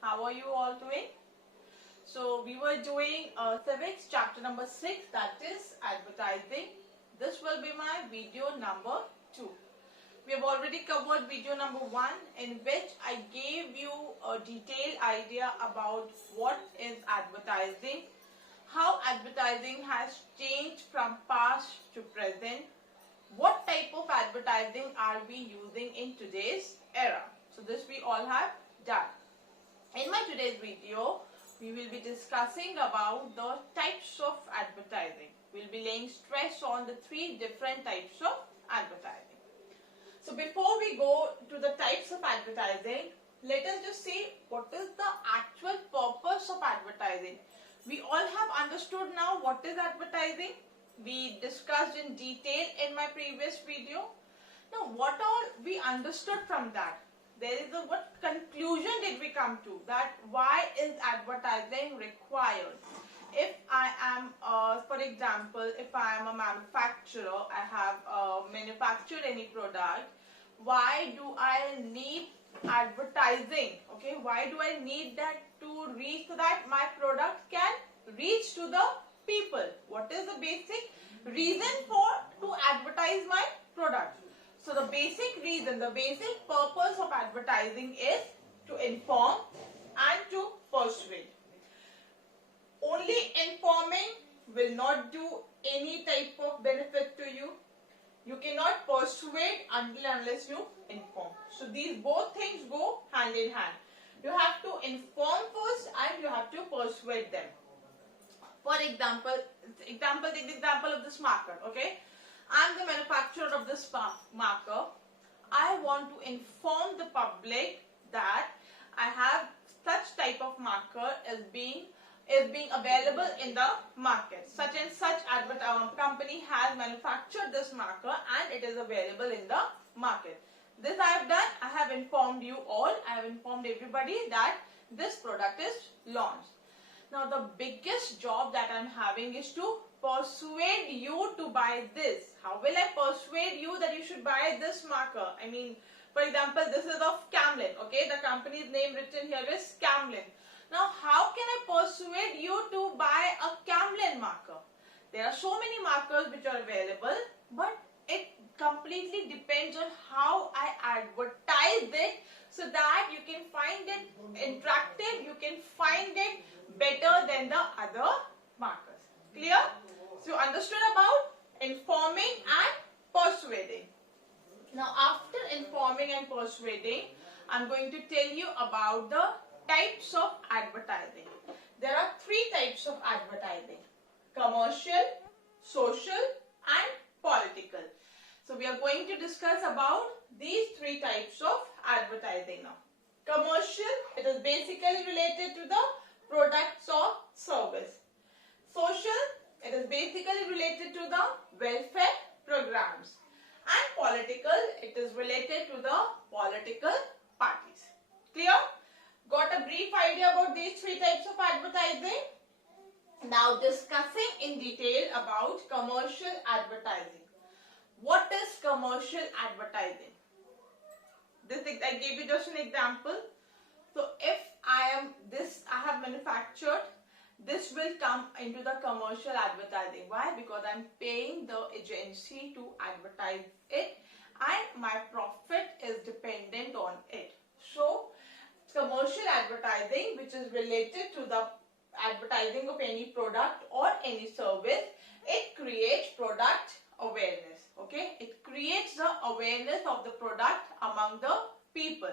How are you all doing? So we were doing Civics chapter number 6, that is advertising. This will be my video number 2. We have already covered video number 1, in which I gave you a detailed idea about what is advertising, how advertising has changed from past to present, what type of advertising are we using in today's era. So this we all have done. In my today's video, we will be discussing about the types of advertising. We'll be laying stress on the 3 different types of advertising. So before we go to the types of advertising, let us just see what is the actual purpose of advertising. We all have understood now what is advertising. We discussed in detail in my previous video. Now what all we understood from that? There is a what conclusion did we come to, that why is advertising required? If I am, for example, if I am a manufacturer, I have manufactured any product, why do I need advertising? Okay, why do I need that to reach, so that my product can reach to the people? What is the basic reason to advertise my product? So the basic reason, the basic purpose of advertising is to inform and to persuade. Only informing will not do any type of benefit to you. You cannot persuade unless you inform. So these both things go hand in hand. You have to inform first and you have to persuade them. For example, take the example of this marker, okay? I am the manufacturer of this marker. I want to inform the public that I have such type of marker is being available in the market. Such and such company has manufactured this marker and it is available in the market. This I have done. I have informed you all. I have informed everybody that this product is launched. Now the biggest job that I am having is to persuade you to buy this. How will I persuade you that you should buy this marker? I mean, for example, this is of Camlin. Okay, the company's name written here is Camlin. Now, how can I persuade you to buy a Camlin marker? There are so many markers which are available, but it completely depends on how I advertise it, so that you can find it attractive, you can find it better than the other markers. Clear? So, understood about informing and persuading. Now, after informing and persuading, I am going to tell you about the types of advertising. There are 3 types of advertising: commercial, social and political. So we are going to discuss about these 3 types of advertising now. Commercial, it is basically related to the products or service. Social, it is basically related to the welfare programs. And political, it is related to the political parties. Clear? Got a brief idea about these 3 types of advertising? Now discussing in detail about commercial advertising. What is commercial advertising? I gave you just an example. So if I have manufactured, this will come into the commercial advertising. Why? Because I am paying the agency to advertise it and my profit is dependent on it. So commercial advertising, which is related to the advertising of any product or any service, it creates product awareness. Okay, it creates the awareness of the product among the people.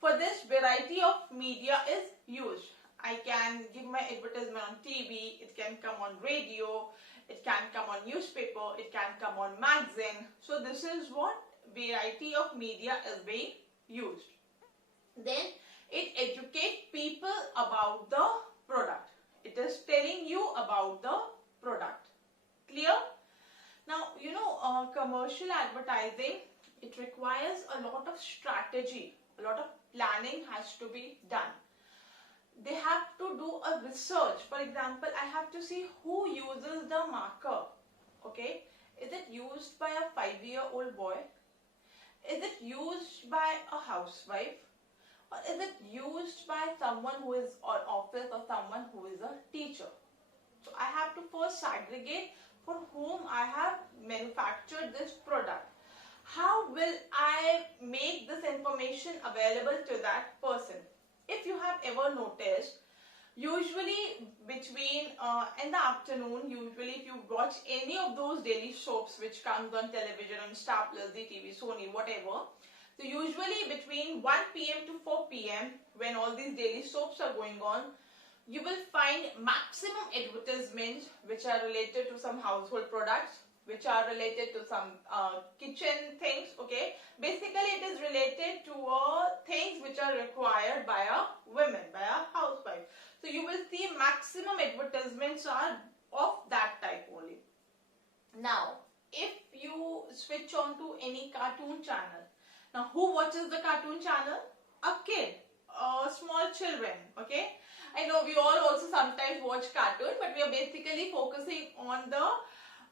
For this, variety of media is used. I can give my advertisement on TV, it can come on radio, it can come on newspaper, it can come on magazine. So this is what variety of media is being used. Then it educates people about the product. It is telling you about the product. Clear? Now, commercial advertising, it requires a lot of strategy. A lot of planning has to be done. They have to do a research. For example, I have to see who uses the marker. Okay? Is it used by a 5-year-old boy? Is it used by a housewife? or is it used by someone who is on office or someone who is a teacher? So I have to first segregate for whom I have manufactured this product. How will I make this information available to that person? If you have ever noticed, usually between in the afternoon, usually if you watch any of those daily soaps which comes on television, on Star Plus, ZTV, Sony, whatever, so usually between 1 p.m. to 4 p.m. when all these daily soaps are going on, you will find maximum advertisements which are related to some household products, which are related to some kitchen things, okay. Basically it is related to things which are required by a woman, by a housewife. So you will see maximum advertisements are of that type only. Now if you switch on to any cartoon channel, now who watches the cartoon channel? A kid, small children, okay. I know we all also sometimes watch cartoon, but we are basically focusing on the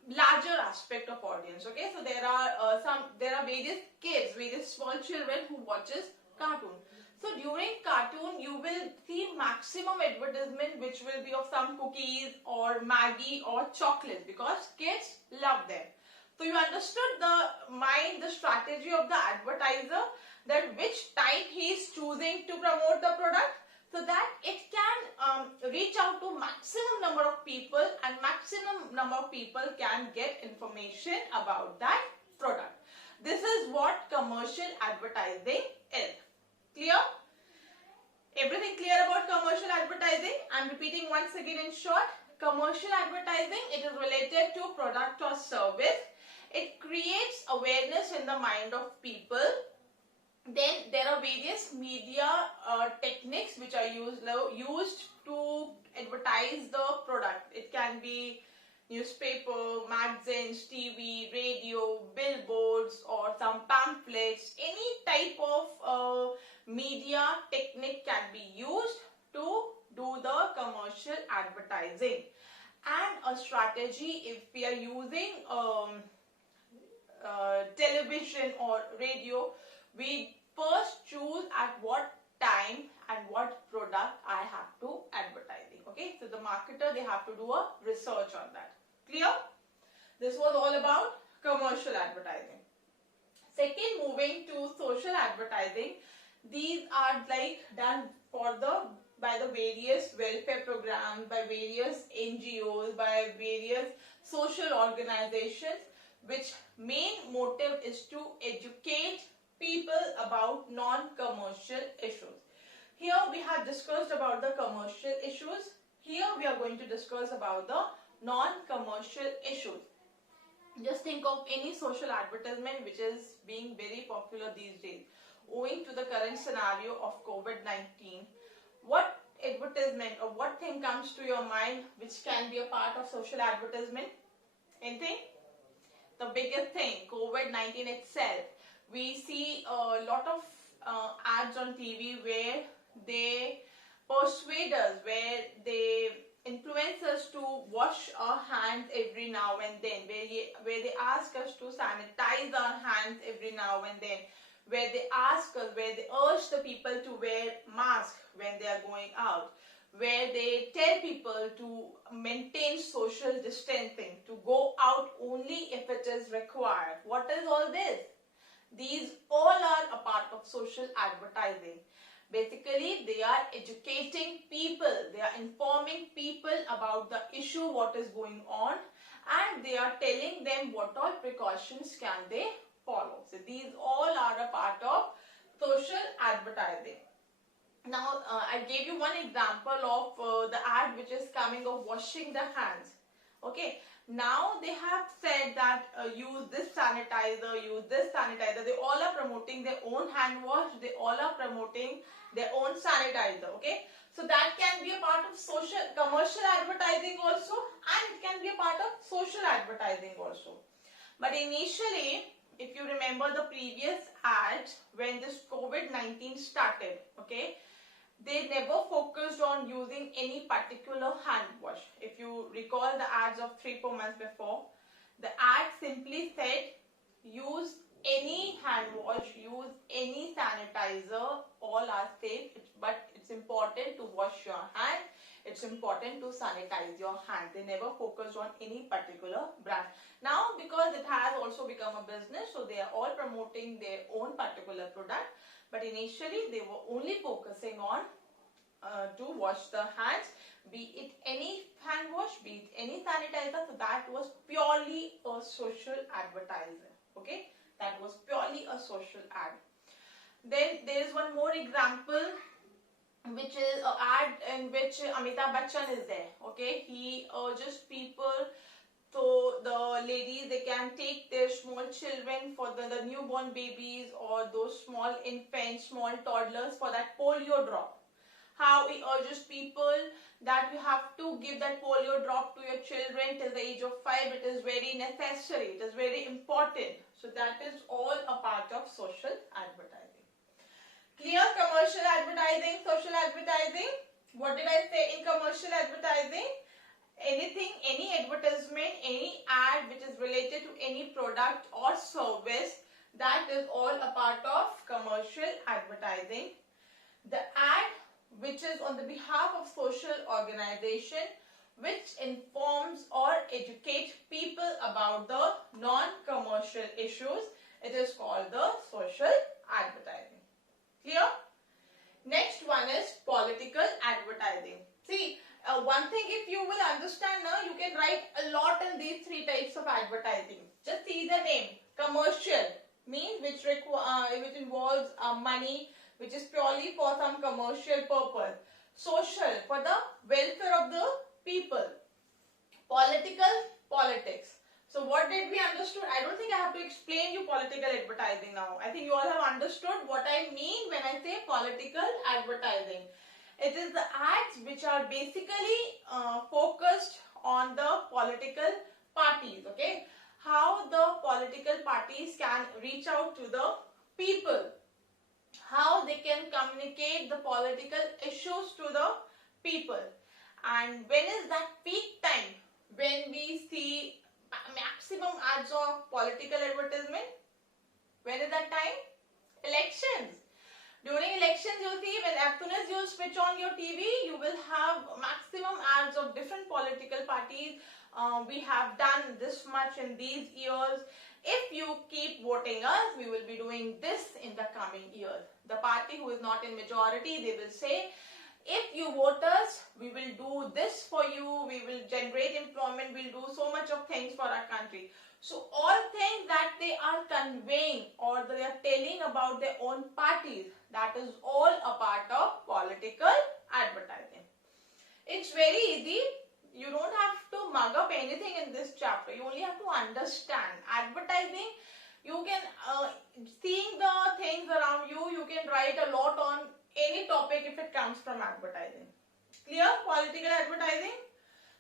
larger aspect of audience, okay. So there are various kids, various small children who watches cartoon. So during cartoon you will see maximum advertisement which will be of some cookies or Maggie or chocolates, because kids love them. So you understood the strategy of the advertiser, that which time he is choosing to promote the product, so that it can reach out to maximum number of people and maximum number of people can get information about that product. This is what commercial advertising is. Clear? Everything clear about commercial advertising? I am repeating once again in short. Commercial advertising, it is related to product or service. It creates awareness in the mind of people. Then there are various media techniques which are used to advertise the product. It can be newspaper, magazines, TV, radio, billboards, or some pamphlets. Any type of media technique can be used to do the commercial advertising. And a strategy, if we are using television or radio, we first choose at what time and what product I have to advertising. Okay, so the marketer, they have to do a research on that. Clear? This was all about commercial advertising. Second, moving to social advertising. These are like done by the various welfare programs, by various NGOs, by various social organizations, which main motive is to educate people about non-commercial issues. Here we have discussed about the commercial issues. Here we are going to discuss about the non-commercial issues. Just think of any social advertisement which is being very popular these days. Owing to the current scenario of COVID-19, what advertisement or what thing comes to your mind which can be a part of social advertisement? Anything? The biggest thing, COVID-19 itself. We see a lot of ads on TV where they persuade us, where they influence us to wash our hands every now and then, where they ask us to sanitize our hands every now and then, where they ask us, where they urge the people to wear masks when they are going out, where they tell people to maintain social distancing, to go out only if it is required. What is all this? These all are a part of social advertising. Basically, they are educating people, they are informing people about the issue, what is going on, and they are telling them what all precautions can they follow. So these all are a part of social advertising. Now, I gave you one example of the ad which is coming of washing the hands. Okay. Now they have said that use this sanitizer, use this sanitizer. They all are promoting their own hand wash. They all are promoting their own sanitizer. Okay. So that can be a part of commercial advertising also, and it can be a part of social advertising also. But initially, if you remember the previous ads when this COVID-19 started, okay, they never focused on using any particular hand wash. If you recall the ads of 3-4 months before, the ad simply said use any hand wash, use any sanitizer, all are safe, but it's important to wash your hands. It's important to sanitize your hands. They never focused on any particular brand. Now, because it has also become a business, so they are all promoting their own particular product. But initially, they were only focusing on to wash the hands, be it any hand wash, be it any sanitizer. So that was purely a social advertising. Okay, that was purely a social ad. Then there is one more example, which is an ad in which Amitabh Bachchan is there. Okay, he urges people, so the ladies, they can take their small children for the newborn babies or those small infants, small toddlers for that polio drop. How he urges people that you have to give that polio drop to your children till the age of 5. It is very necessary. It is very important. So that is all a part of social advertising. Clear? Commercial advertising, social advertising. What did I say in commercial advertising? Anything, any advertisement, any ad which is related to any product or service, that is all a part of commercial advertising. The ad which is on the behalf of social organization, which informs or educates people about the non-commercial issues, it is called the social advertising. Clear? Next one is political advertising. See, one thing, if you will understand now, you can write a lot in these three types of advertising. Just see the name. Commercial means which involves money, which is purely for some commercial purpose. Social, for the welfare of the people. Political, politics. So what did we understood? I don't think I have to explain you political advertising now. I think you all have understood what I mean when I say political advertising. It is the ads which are basically focused on the political parties. Okay, how the political parties can reach out to the people, how they can communicate the political issues to the people. And when is that peak time when we see maximum ads of political advertisement? When is that time? Elections. During elections, you see, when as soon as you switch on your TV, you will have maximum ads of different political parties. We have done this much in these years. If you keep voting us, we will be doing this in the coming years. The party who is not in majority, they will say, if you vote us, we will do this for you, we will generate employment, we will do so much of things for our country. So all things that they are conveying or they are telling about their own parties, that is all a part of political advertising. It's very easy. You don't have to mug up anything in this chapter. You only have to understand. Advertising, you can, seeing the things around you, you can write a lot on any topic if it comes from advertising. Clear? Political advertising.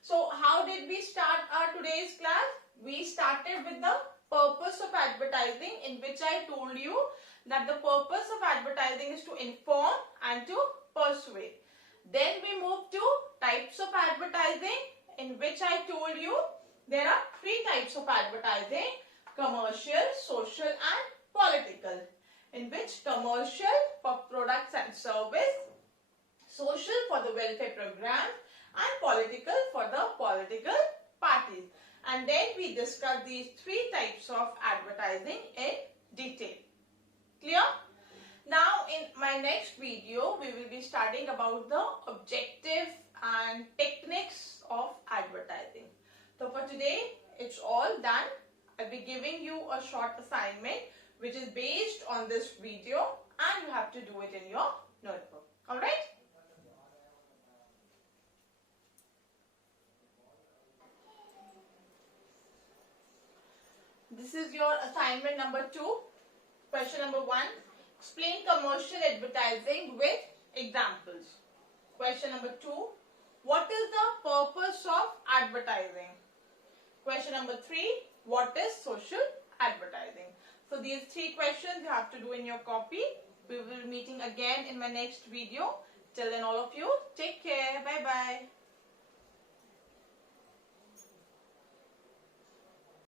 So how did we start our today's class? We started with the purpose of advertising, in which I told you that the purpose of advertising is to inform and to persuade. Then we moved to types of advertising, in which I told you there are three types of advertising: commercial, social and political. In which commercial for products and service, social for the welfare program and political for the political parties. And then we discussed these three types of advertising in detail. Clear? Now in my next video, we will be studying about the objectives and techniques of advertising. So for today, it's all done. I'll be giving you a short assignment which is based on this video, and you have to do it in your notebook. Alright? This is your assignment number 2. Question number 1. Explain commercial advertising with examples. Question number 2. What is the purpose of advertising? Question number 3. What is social advertising? So these three questions you have to do in your copy. We will be meeting again in my next video. Till then, all of you, take care. Bye-bye.